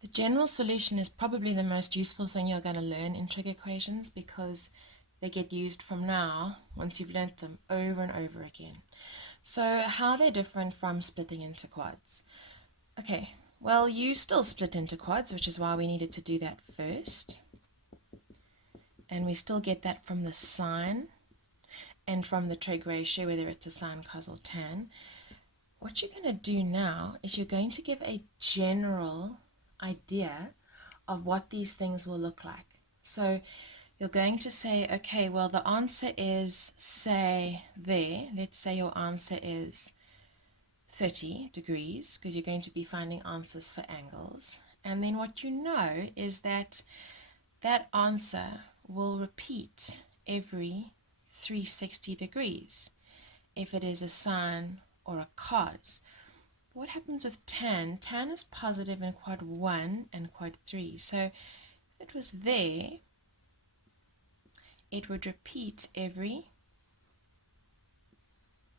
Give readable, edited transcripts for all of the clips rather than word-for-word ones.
The general solution is probably the most useful thing you're going to learn in trig equations because they get used from now once you've learnt them over and over again. So how they're different from splitting into quads. Okay, well you still split into quads, which is why we needed to do that first. And we still get that from the sine and from the trig ratio, whether it's a sine, cos, or tan. What you're going to do now is you're going to give a general idea of what these things will look like. So you're going to say, okay, well, the answer is, say, there. Let's say your answer is 30 degrees, because you're going to be finding answers for angles. And then what you know is that that answer will repeat every 360 degrees if it is a sine or a cos. What happens with tan? Tan is positive in quad 1 and quad 3. So if it was there, it would repeat every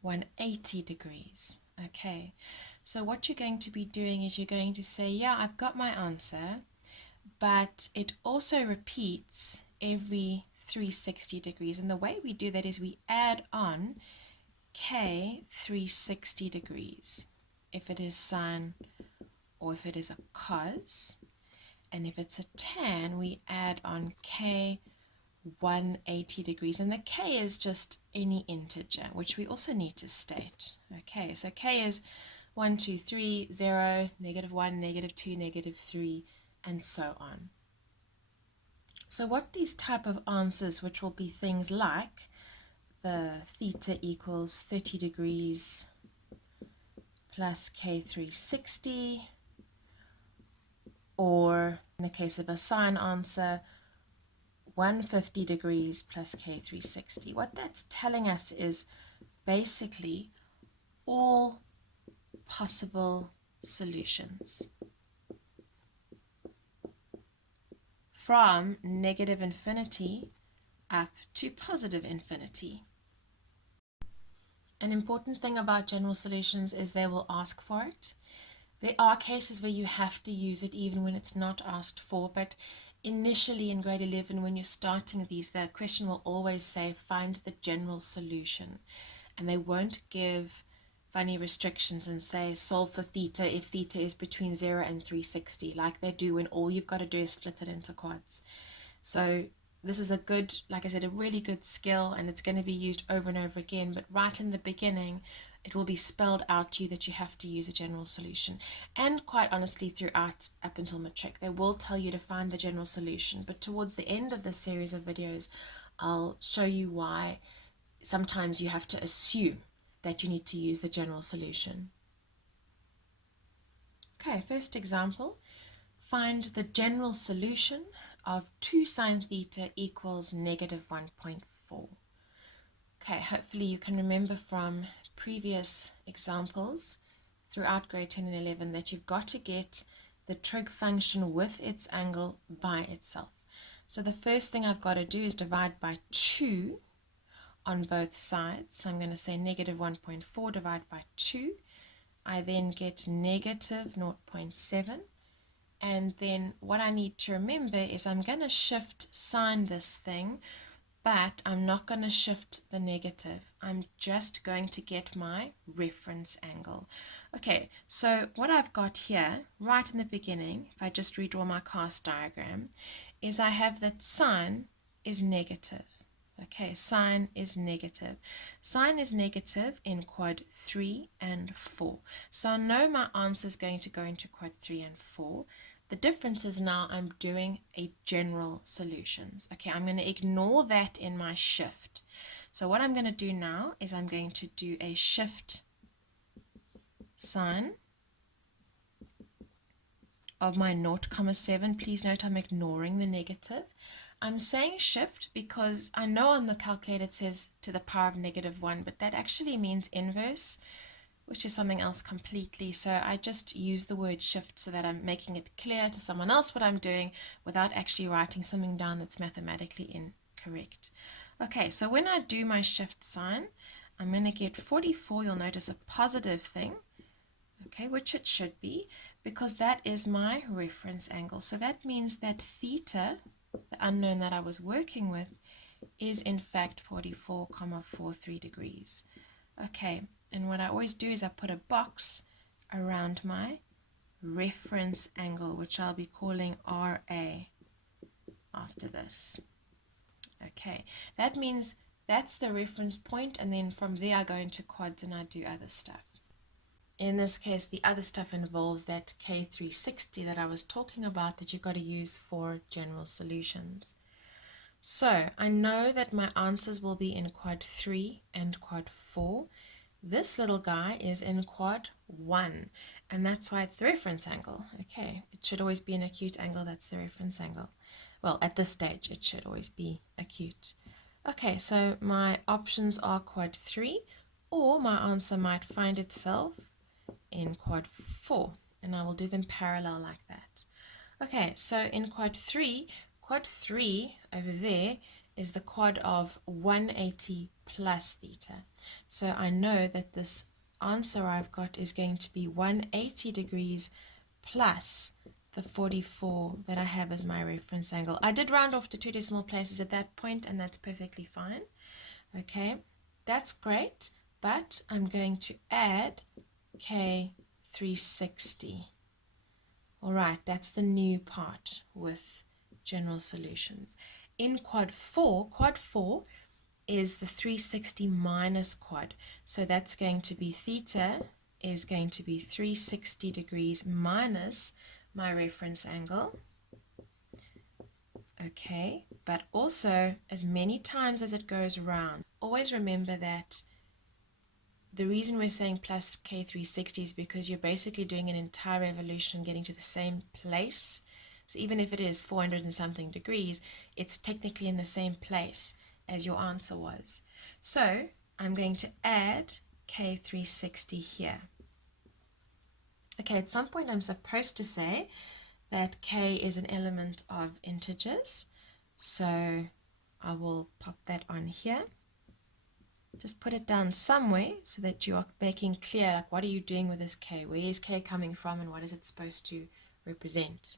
180 degrees. Okay, so what you're going to be doing is you're going to say, yeah, I've got my answer, but it also repeats every 360 degrees. And the way we do that is we add on k 360 degrees if it is sine or if it is a cos, and if it's a tan we add on k 180 degrees, and the k is just any integer, which we also need to state. Okay, so k is 1, 2, 3, 0, -1, -2, -3, and so on. So what these type of answers, which will be things like the theta equals 30 degrees plus k 360, or in the case of a sine answer, 150 degrees plus k 360. What that's telling us is basically all possible solutions from negative infinity up to positive infinity. An important thing about general solutions is they will ask for it. There are cases where you have to use it even when it's not asked for, but initially in grade 11 when you're starting these, the question will always say find the general solution, and they won't give funny restrictions and say solve for theta if theta is between 0 and 360 like they do when all you've got to do is split it into quads. So this is a good, like I said, a really good skill, and it's going to be used over and over again, but right in the beginning it will be spelled out to you that you have to use a general solution. And quite honestly, throughout up until matric, they will tell you to find the general solution, but towards the end of this series of videos I'll show you why sometimes you have to assume that you need to use the general solution. Okay, first example, find the general solution of 2 sine theta equals -1.4. Okay, hopefully you can remember from previous examples throughout grade 10 and 11 that you've got to get the trig function with its angle by itself. So the first thing I've got to do is divide by 2 on both sides. So I'm going to say -1.4 divided by 2. I then get negative 0.7. And then what I need to remember is I'm going to shift sign this thing, but I'm not going to shift the negative. I'm just going to get my reference angle. Okay, so what I've got here, right in the beginning, if I just redraw my cast diagram, is I have that sine is negative. Okay, sine is negative. Sine is negative in quad 3 and 4. So I know my answer is going to go into quad 3 and 4. The difference is now I'm doing a general solutions. Okay, I'm going to ignore that in my shift. So what I'm going to do now is I'm going to do a shift sine of my 0.7. Please note I'm ignoring the negative. I'm saying shift because I know on the calculator it says to the power of -1, but that actually means inverse, which is something else completely. So I just use the word shift so that I'm making it clear to someone else what I'm doing without actually writing something down that's mathematically incorrect. Okay, so when I do my shift sign, I'm going to get 44. You'll notice a positive thing. okay, which it should be, because that is my reference angle. So that means that theta, the unknown that I was working with, is in fact 44,43 degrees. Okay, and what I always do is I put a box around my reference angle, which I'll be calling RA after this. Okay, that means that's the reference point, and then from there I go into quads and I do other stuff. In this case, the other stuff involves that K360 that I was talking about that you've got to use for general solutions. So I know that my answers will be in quad 3 and quad 4. This little guy is in quad 1, and that's why it's the reference angle. Okay, it should always be an acute angle, that's the reference angle. Well, at this stage, it should always be acute. Okay, so my options are quad 3, or my answer might find itself in quad 4, and I will do them parallel like that. Okay, so in quad 3 over there is the quad of 180 plus theta. So I know that this answer I've got is going to be 180 degrees plus the 44 that I have as my reference angle. I did round off to 2 decimal places at that point, and that's perfectly fine. Okay, that's great, but I'm going to add K360. All right, that's the new part with general solutions. In quad 4 is the 360 minus quad. So that's going to be theta is going to be 360 degrees minus my reference angle. Okay, but also as many times as it goes around, always remember that the reason we're saying plus K360 is because you're basically doing an entire revolution getting to the same place. So even if it is 400 and something degrees, it's technically in the same place as your answer was. So I'm going to add K360 here. Okay, at some point I'm supposed to say that K is an element of integers. So I will pop that on here. Just put it down somewhere so that you are making clear, like, what are you doing with this K? Where is K coming from and what is it supposed to represent?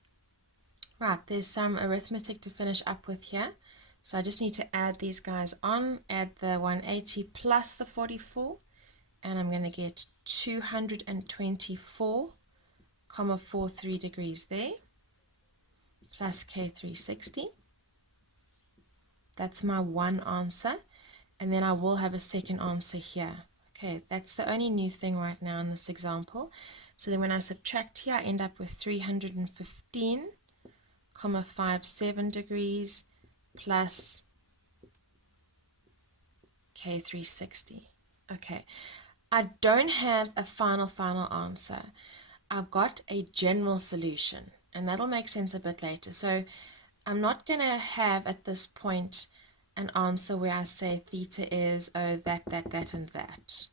Right, there's some arithmetic to finish up with here. So I just need to add these guys on, add the 180 plus the 44, and I'm going to get 224,43 degrees there, plus K360. That's my one answer. And then I will have a second answer here. Okay, that's the only new thing right now in this example. So then when I subtract here, I end up with 315,57 degrees plus K360. Okay, I don't have a final answer. I've got a general solution, and that'll make sense a bit later. So I'm not going to have at this point an answer where I say theta is, oh, that, and that.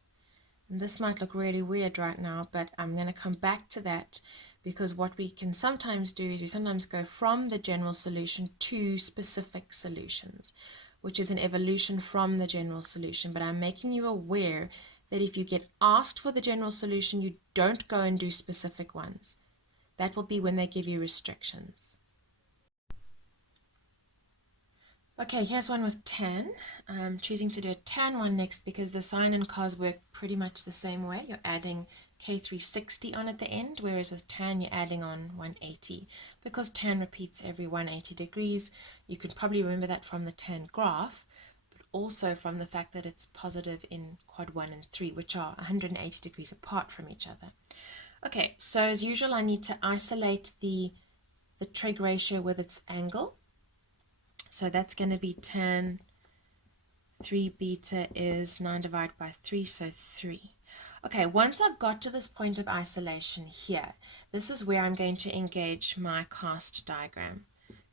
And this might look really weird right now, but I'm going to come back to that, because what we can sometimes do is we sometimes go from the general solution to specific solutions, which is an evolution from the general solution. But I'm making you aware that if you get asked for the general solution, you don't go and do specific ones. That will be when they give you restrictions. Okay, here's one with tan. I'm choosing to do a tan one next because the sine and cos work pretty much the same way. You're adding K360 on at the end, whereas with tan you're adding on 180. Because tan repeats every 180 degrees, you can probably remember that from the tan graph, but also from the fact that it's positive in quad 1 and 3, which are 180 degrees apart from each other. Okay, so as usual I need to isolate the trig ratio with its angle. So that's going to be tan 3 beta is 9 divided by 3, so 3. Okay, once I've got to this point of isolation here, this is where I'm going to engage my cast diagram.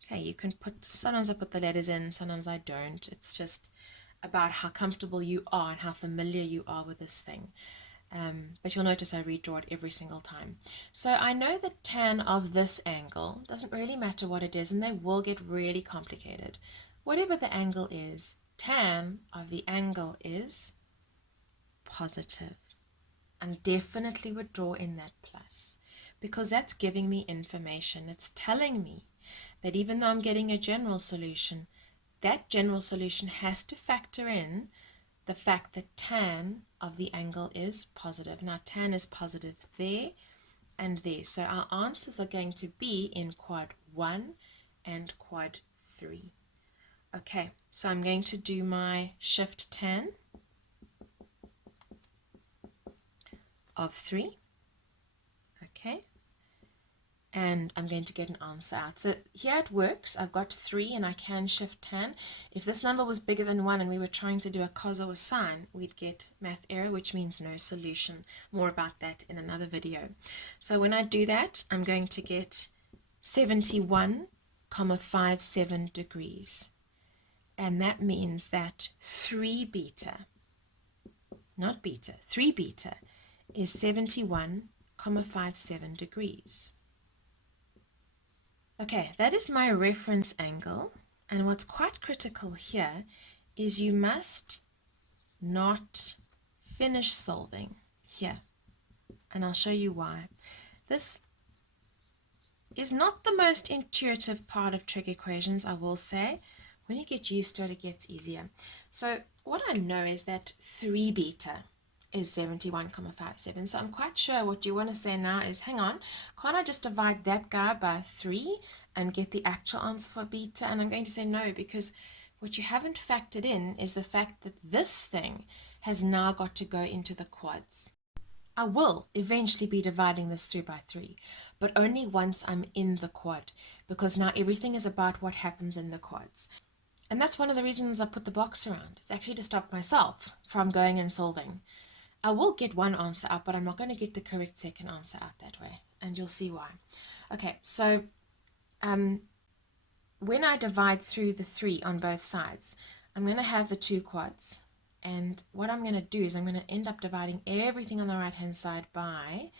Okay, you can put, sometimes I put the letters in, sometimes I don't. It's just about how comfortable you are and how familiar you are with this thing. But you'll notice I redraw it every single time. So I know that tan of this angle doesn't really matter what it is, and they will get really complicated. Whatever the angle is, tan of the angle is positive. I definitely would draw in that plus because that's giving me information. It's telling me that even though I'm getting a general solution, that general solution has to factor in the fact that tan of the angle is positive. Now tan is positive there and there. So our answers are going to be in quad 1 and quad 3. Okay, so I'm going to do my shift tan of 3. Okay, and I'm going to get an answer out. So here it works. I've got 3 and I can shift tan. If this number was bigger than 1 and we were trying to do a cos or a sine, we'd get math error, which means no solution. More about that in another video. So when I do that, I'm going to get 71,57 degrees. And that means that 3 beta, not beta, 3 beta is 71,57 degrees. Okay, that is my reference angle, and what's quite critical here is you must not finish solving here, and I'll show you why. This is not the most intuitive part of trig equations, I will say. When you get used to it, it gets easier. So what I know is that 3 beta is 71,57. So I'm quite sure what you want to say now is, hang on, can't I just divide that guy by 3 and get the actual answer for beta? And I'm going to say no, because what you haven't factored in is the fact that this thing has now got to go into the quads. I will eventually be dividing this through by 3, but only once I'm in the quad, because now everything is about what happens in the quads. And that's one of the reasons I put the box around. It's actually to stop myself from going and solving. I will get one answer out, but I'm not going to get the correct second answer out that way, and you'll see why. Okay, so when I divide through the 3 on both sides, I'm going to have the 2 quads, and what I'm going to do is I'm going to end up dividing everything on the right hand side by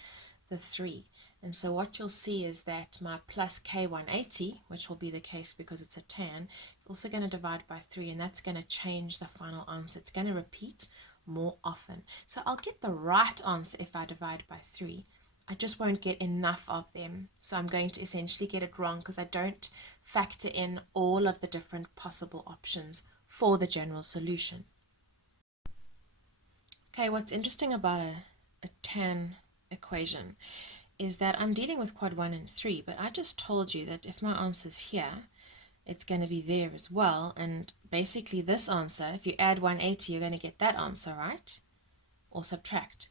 the 3. And so what you'll see is that my plus K180, which will be the case because it's a tan, is also going to divide by 3, and that's going to change the final answer. It's going to repeat more often. So I'll get the right answer if I divide by 3. I just won't get enough of them. So I'm going to essentially get it wrong because I don't factor in all of the different possible options for the general solution. Okay, what's interesting about a tan equation is that I'm dealing with quad 1 and 3, but I just told you that if my answer's here, it's going to be there as well, and basically this answer, if you add 180, you're going to get that answer, right? Or subtract.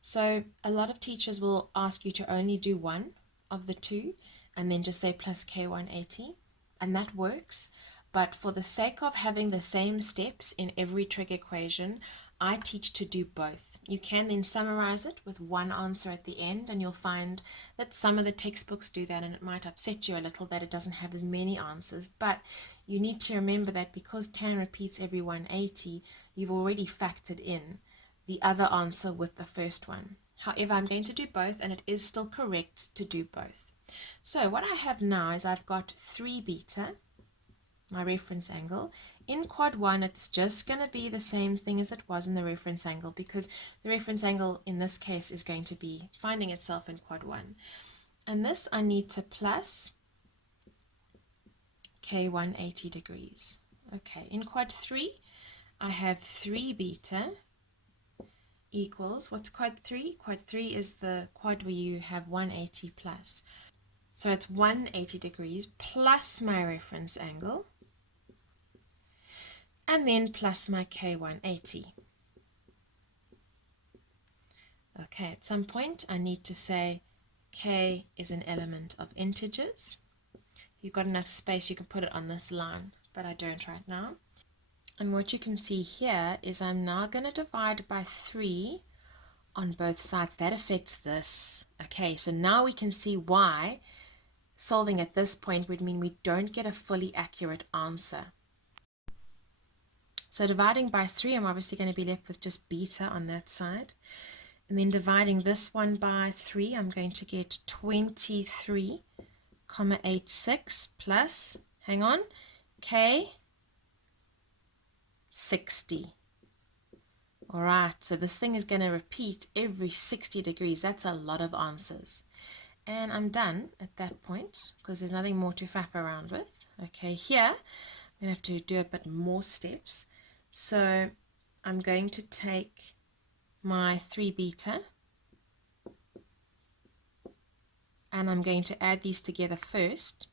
So a lot of teachers will ask you to only do one of the 2, and then just say plus K180, and that works, but for the sake of having the same steps in every trig equation, I teach to do both. You can then summarize it with one answer at the end, and you'll find that some of the textbooks do that, and it might upset you a little that it doesn't have as many answers. But you need to remember that because tan repeats every 180, you've already factored in the other answer with the first one. However, I'm going to do both, and it is still correct to do both. So what I have now is I've got 3 beta, my reference angle. In quad 1, it's just going to be the same thing as it was in the reference angle, because the reference angle in this case is going to be finding itself in quad 1. And this I need to plus K180 degrees. Okay, in quad 3, I have 3 beta equals, what's quad 3? Quad 3 is the quad where you have 180 plus. So it's 180 degrees plus my reference angle, and then plus my K180. Okay, at some point I need to say K is an element of integers. If you've got enough space, you can put it on this line, but I don't right now. And what you can see here is I'm now going to divide by 3 on both sides. That affects this. Okay, so now we can see why solving at this point would mean we don't get a fully accurate answer. So dividing by 3, I'm obviously going to be left with just beta on that side. And then dividing this one by 3, I'm going to get 23,86 plus, hang on, K 60. All right, so this thing is going to repeat every 60 degrees. That's a lot of answers. And I'm done at that point because there's nothing more to faff around with. Okay, here I'm going to have to do a bit more steps. So I'm going to take my 3 beta and I'm going to add these together first,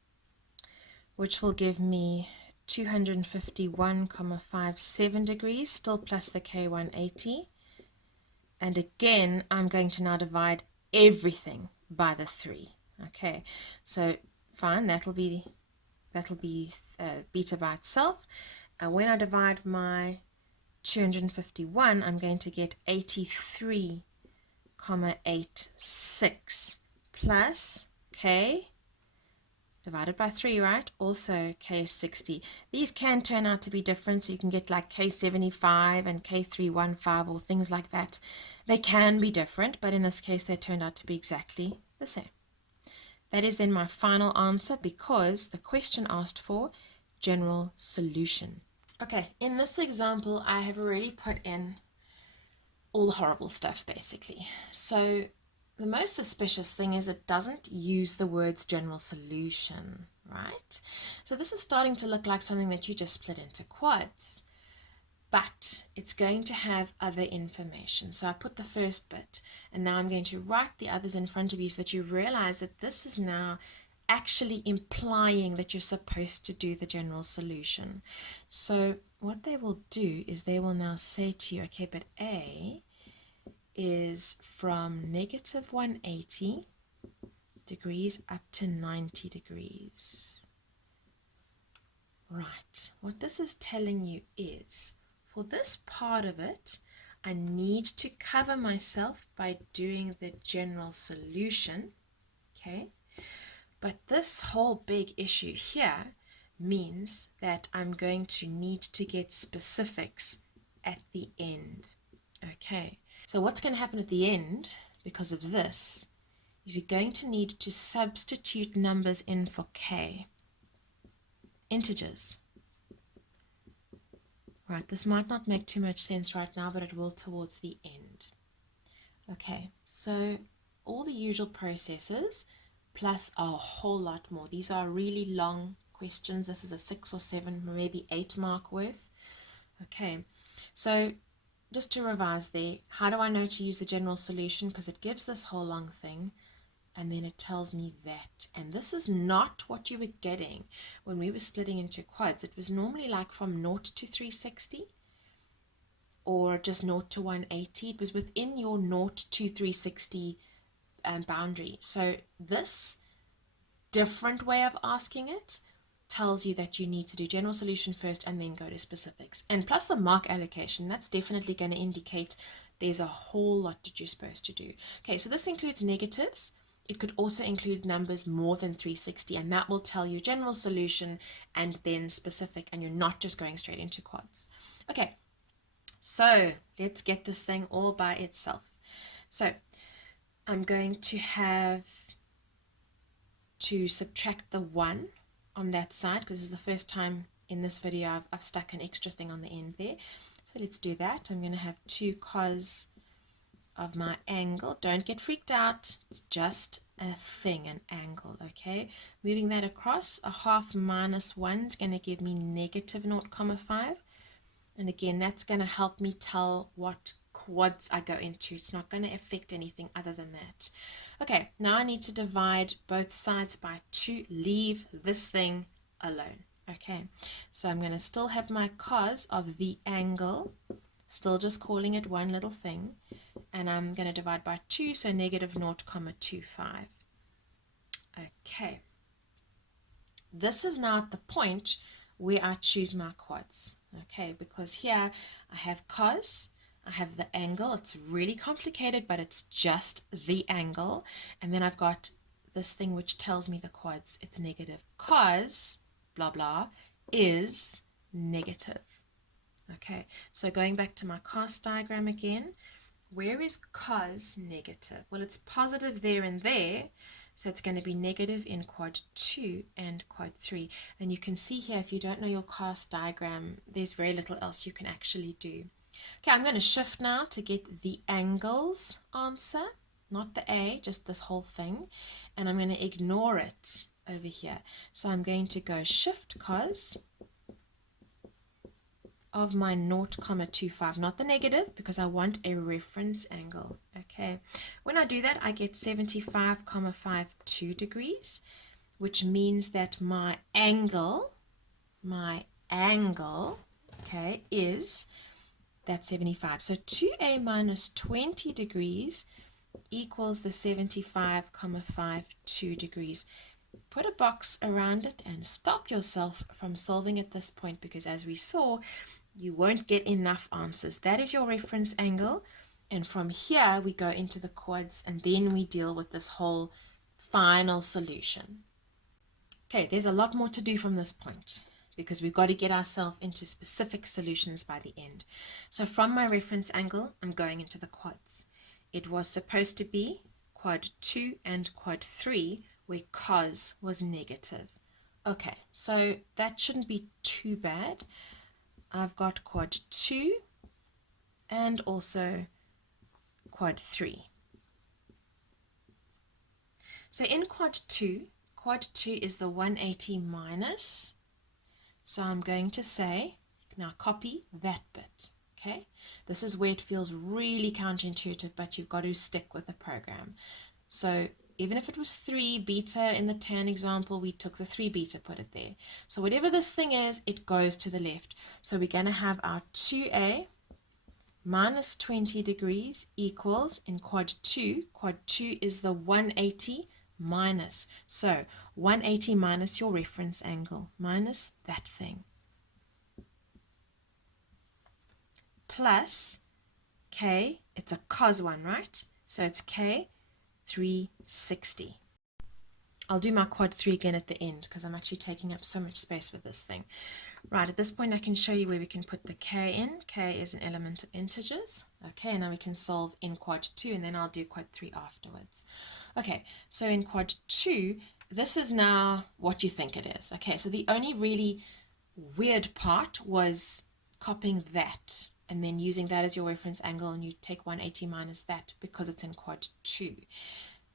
which will give me 251,57 degrees, still plus the K180. And again, I'm going to now divide everything by the 3. Okay, so fine, that'll be beta by itself. And when I divide my 251, I'm going to get 83,86 plus K divided by 3, right? Also K60. These can turn out to be different, so you can get like K75 and K315 or things like that. They can be different, but in this case they turned out to be exactly the same. That is then my final answer because the question asked for general solution. Okay, in this example I have already put in all the horrible stuff basically. So the most suspicious thing is it doesn't use the words general solution, right? So this is starting to look like something that you just split into quads, but it's going to have other information. So I put the first bit, and now I'm going to write the others in front of you so that you realize that this is now actually implying that you're supposed to do the general solution. So what they will do is they will now say to you, okay, but A is from negative 180 degrees up to 90 degrees. Right, what this is telling you is, for this part of it, I need to cover myself by doing the general solution, okay? But this whole big issue here means that I'm going to need to get specifics at the end, okay? So what's going to happen at the end, because of this, is we're going to need to substitute numbers in for K. Integers. Right, this might not make too much sense right now, but it will towards the end. Okay, so all the usual processes plus a whole lot more. These are really long questions. This is a 6 or 7, maybe 8 mark worth. Okay, so just to revise there, how do I know to use the general solution? Because it gives this whole long thing, and then it tells me that. And this is not what you were getting when we were splitting into quads. It was normally like from 0 to 360, or just 0 to 180. It was within your 0 to 360 boundary. So this different way of asking it tells you that you need to do general solution first and then go to specifics. And plus the mark allocation, that's definitely going to indicate there's a whole lot that you're supposed to do. Okay, so this includes negatives. It could also include numbers more than 360, and that will tell you general solution and then specific, and you're not just going straight into quads. Okay, so let's get this thing all by itself. So I'm going to have to subtract the 1 on that side because this is the first time in this video I've stuck an extra thing on the end there. So let's do that. I'm going to have 2 cos of my angle. Don't get freaked out. It's just a thing, an angle, okay? Moving that across, a half minus 1 is going to give me negative 0,5. And again, that's going to help me tell what quads I go into. It's not going to affect anything other than that. Okay, now I need to divide both sides by 2. Leave this thing alone. Okay, so I'm going to still have my cos of the angle, still just calling it one little thing, and I'm going to divide by 2, so negative 0,25. Okay, this is now at the point where I choose my quads. Okay, because here I have cos, I have the angle. It's really complicated, but it's just the angle. And then I've got this thing which tells me the quads. It's negative. Cos, blah, blah, is negative. Okay, so going back to my cos diagram again, where is cos negative? Well, it's positive there and there, so it's going to be negative in quad 2 and quad 3. And you can see here, if you don't know your cos diagram, there's very little else you can actually do. Okay, I'm going to shift now to get the angles answer, not the A, just this whole thing. And I'm going to ignore it over here. So I'm going to go shift cos of my 0,25, not the negative, because I want a reference angle. Okay, when I do that, I get 75,52 degrees, which means that my angle, okay, is that 75. So 2a minus 20 degrees equals the 75,52 degrees. Put a box around it and stop yourself from solving at this point, because as we saw, you won't get enough answers. That is your reference angle, and from here we go into the quads, and then we deal with this whole final solution. Okay, there's a lot more to do from this point, because we've got to get ourselves into specific solutions by the end. So from my reference angle, I'm going into the quads. It was supposed to be quad 2 and quad 3, where cos was negative. Okay, so that shouldn't be too bad. I've got quad 2 and also quad 3. So in quad 2 is the 180 minus. So I'm going to say, now copy that bit. Okay, this is where it feels really counterintuitive, but you've got to stick with the program. So even if it was 3 beta in the tan example, we took the 3 beta, put it there. So whatever this thing is, it goes to the left. So we're going to have our 2a minus 20 degrees equals, in quad 2 is the 180 minus. So 180 minus your reference angle, minus that thing, plus k, it's a cos one, right? So it's k 360. I'll do my quad 3 again at the end, because I'm actually taking up so much space with this thing. Right, at this point I can show you where we can put the k in. K is an element of integers. Okay, now we can solve in quad 2, and then I'll do quad 3 afterwards. Okay, so in quad 2, this is now what you think it is. Okay, so the only really weird part was copying that and then using that as your reference angle, and you take 180 minus that because it's in quad 2.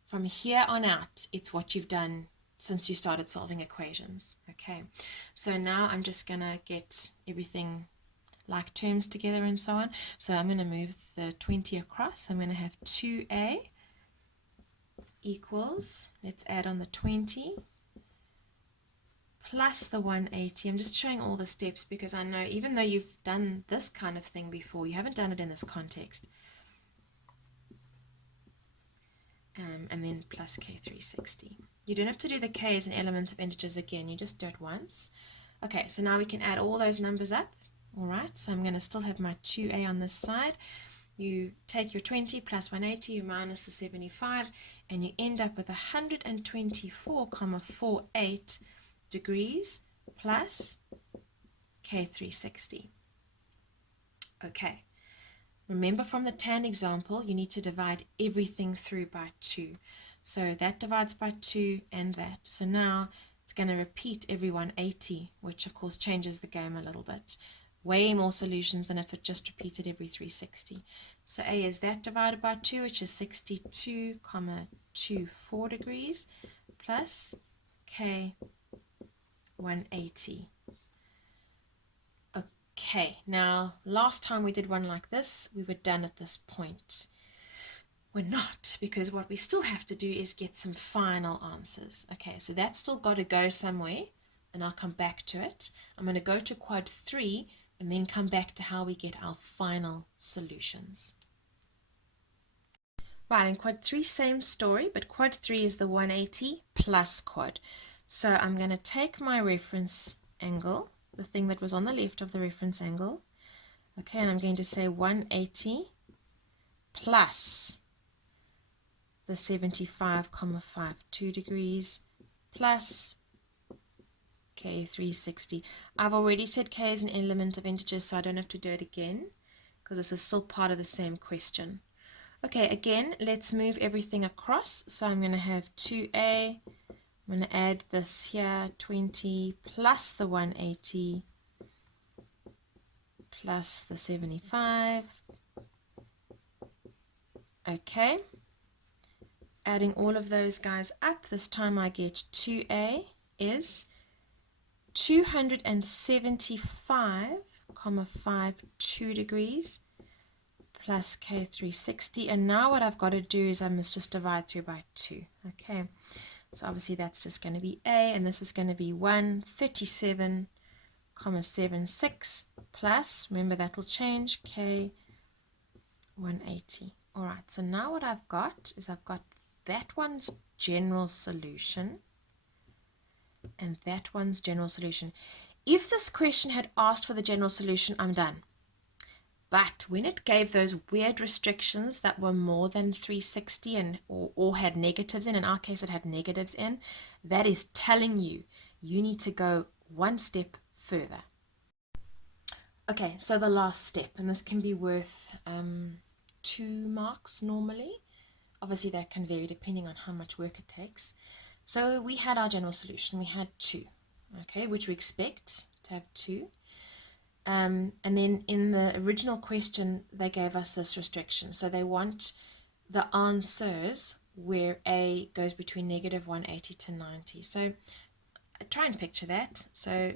From here on out, it's what you've done since you started solving equations. Okay, so now I'm just going to get everything like terms together and so on. So I'm going to move the 20 across. I'm going to have 2a equals, let's add on the 20, plus the 180. I'm just showing all the steps because I know even though you've done this kind of thing before, you haven't done it in this context. And then plus k360. You don't have to do the k as an element of integers again, you just do it once. Okay, so now we can add all those numbers up. Alright, so I'm going to still have my 2a on this side. You take your 20 plus 180, you minus the 75, and you end up with 124,48 degrees plus k360. Okay. Remember from the tan example, you need to divide everything through by 2. So that divides by 2 and that. So now it's going to repeat every 180, which of course changes the game a little bit. Way more solutions than if it just repeated every 360. So A is that divided by 2, which is 62,24 degrees, plus K 180. Okay, now last time we did one like this, we were done at this point. We're not, because what we still have to do is get some final answers. Okay, so that's still got to go somewhere, and I'll come back to it. I'm going to go to quad 3 and then come back to how we get our final solutions. Right, in quad 3, same story, but quad 3 is the 180 plus quad. So I'm going to take my reference angle, the thing that was on the left of the reference angle, okay, and I'm going to say 180 plus the 75,52 degrees plus k360. I've already said k is an element of integers, so I don't have to do it again because this is still part of the same question. Okay, again, let's move everything across. So I'm going to have 2a, I'm going to add this here, 20 plus the 180 plus the 75. Okay. Adding all of those guys up, this time I get 2a is 275,52 degrees plus k 360. And now what I've got to do is I must just divide through by 2. Okay, so obviously that's just going to be a, and this is going to be 137,76 plus, remember that will change, k 180. All right, so now what I've got is I've got that one's general solution and that one's general solution. If this question had asked for the general solution, I'm done. But when it gave those weird restrictions that were more than 360 and or had negatives in our case it had negatives in, that is telling you you need to go one step further. Okay, so the last step, and this can be worth 2 marks normally. Obviously that can vary depending on how much work it takes. So we had our general solution, we had 2, okay, which we expect to have 2. And then in the original question, they gave us this restriction. So they want the answers where a goes between negative 180 to 90. So try and picture that. So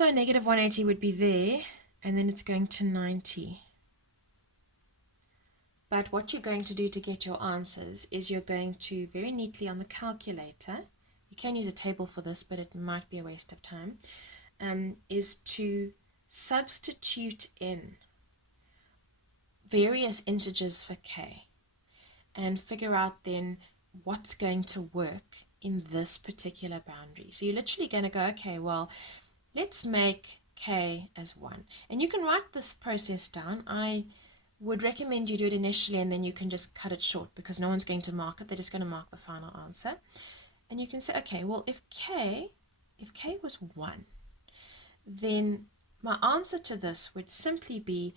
negative 180 would be there, and then it's going to 90. But what you're going to do to get your answers is you're going to very neatly on the calculator, you can use a table for this, but it might be a waste of time, is to substitute in various integers for k and figure out then what's going to work in this particular boundary. So you're literally going to go, okay, well, let's make k as 1. And you can write this process down. I would recommend you do it initially and then you can just cut it short because no one's going to mark it. They're just going to mark the final answer. And you can say, okay, well, if k was 1, then my answer to this would simply be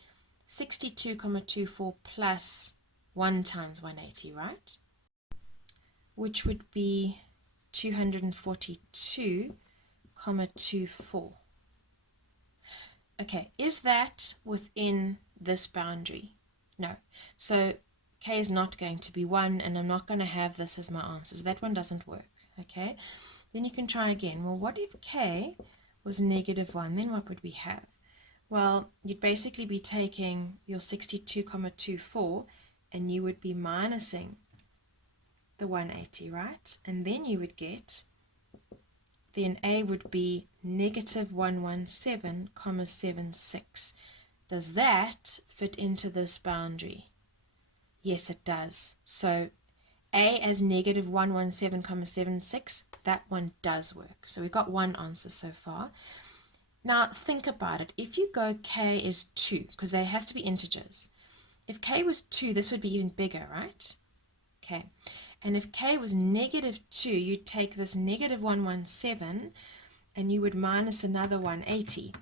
62,24 plus 1 times 180, right? Which would be 242,24. Okay, is that within this boundary? No. So k is not going to be 1, and I'm not going to have this as my answer. So that one doesn't work. Okay, then you can try again. Well, what if k was negative 1? Then what would we have? Well, you'd basically be taking your 62,24 and you would be minusing the 180, right? And then you would get, then a would be negative 117,76. Does that fit into this boundary? Yes, it does. So a as negative 117,76, that one does work. So we got one answer so far. Now think about it. If you go k is 2, because there has to be integers. If k was 2, this would be even bigger, right? Okay. And if k was negative 2, you'd take this negative 117 and you would minus another 180.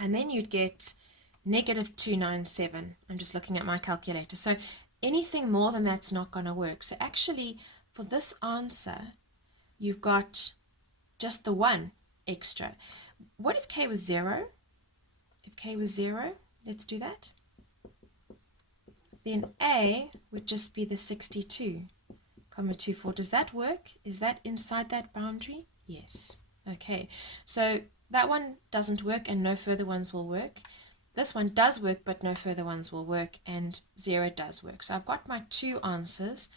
And then you'd get negative 297. I'm just looking at my calculator. So anything more than that's not going to work. So actually, for this answer, you've got just the 1 extra. What if k was 0? If k was 0, let's do that. Then a would just be the 62,24. Does that work? Is that inside that boundary? Yes. Okay, so that one doesn't work and no further ones will work. This one does work, but no further ones will work, and 0 does work. So I've got my 2 answers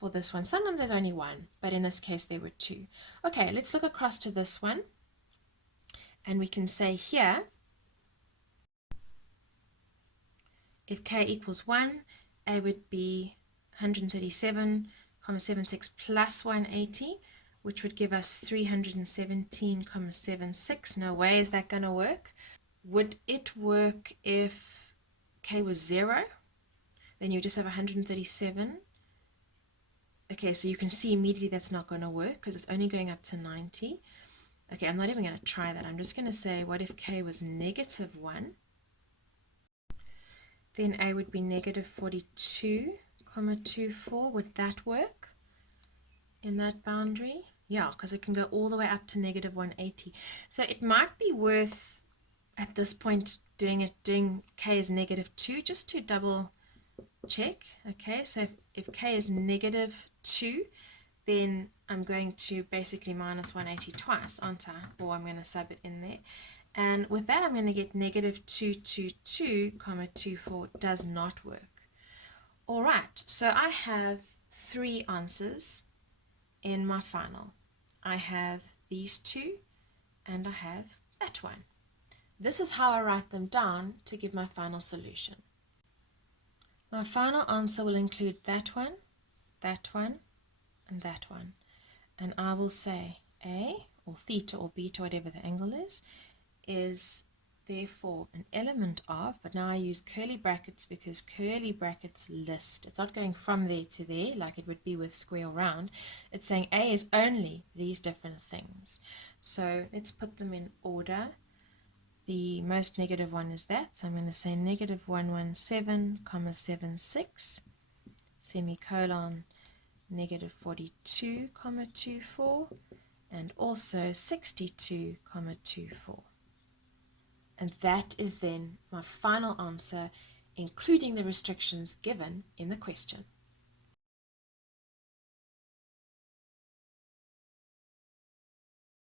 for this one. Sometimes there's only 1, but in this case there were 2. Okay, let's look across to this one. And we can say here, if k equals 1, a would be 137,76 plus 180, which would give us 317,76. No way is that going to work. Would it work if k was 0? Then you just have 137. Okay, so you can see immediately that's not going to work because it's only going up to 90. Okay, I'm not even going to try that. I'm just going to say, what if k was negative 1? Then a would be negative 42,24. Would that work in that boundary? Yeah, because it can go all the way up to negative 180. So it might be worth at this point doing k is -2 just to double check. Okay, so if k is -2, then I'm going to basically minus 180 twice, aren't I? Or I'm going to sub it in there. And with that, I'm going to get -222, 24 does not work. All right, so I have 3 answers in my final. I have these 2, and I have that one. This is how I write them down to give my final solution. My final answer will include that one, and that one. And I will say A, or theta, or beta, whatever the angle is therefore an element of, but now I use curly brackets because curly brackets list. It's not going from there to there like it would be with square or round. It's saying A is only these different things. So let's put them in order. The most negative one is that, so I'm going to say -117,76, semicolon, -42,24, and also 62,24. And that is then my final answer, including the restrictions given in the question.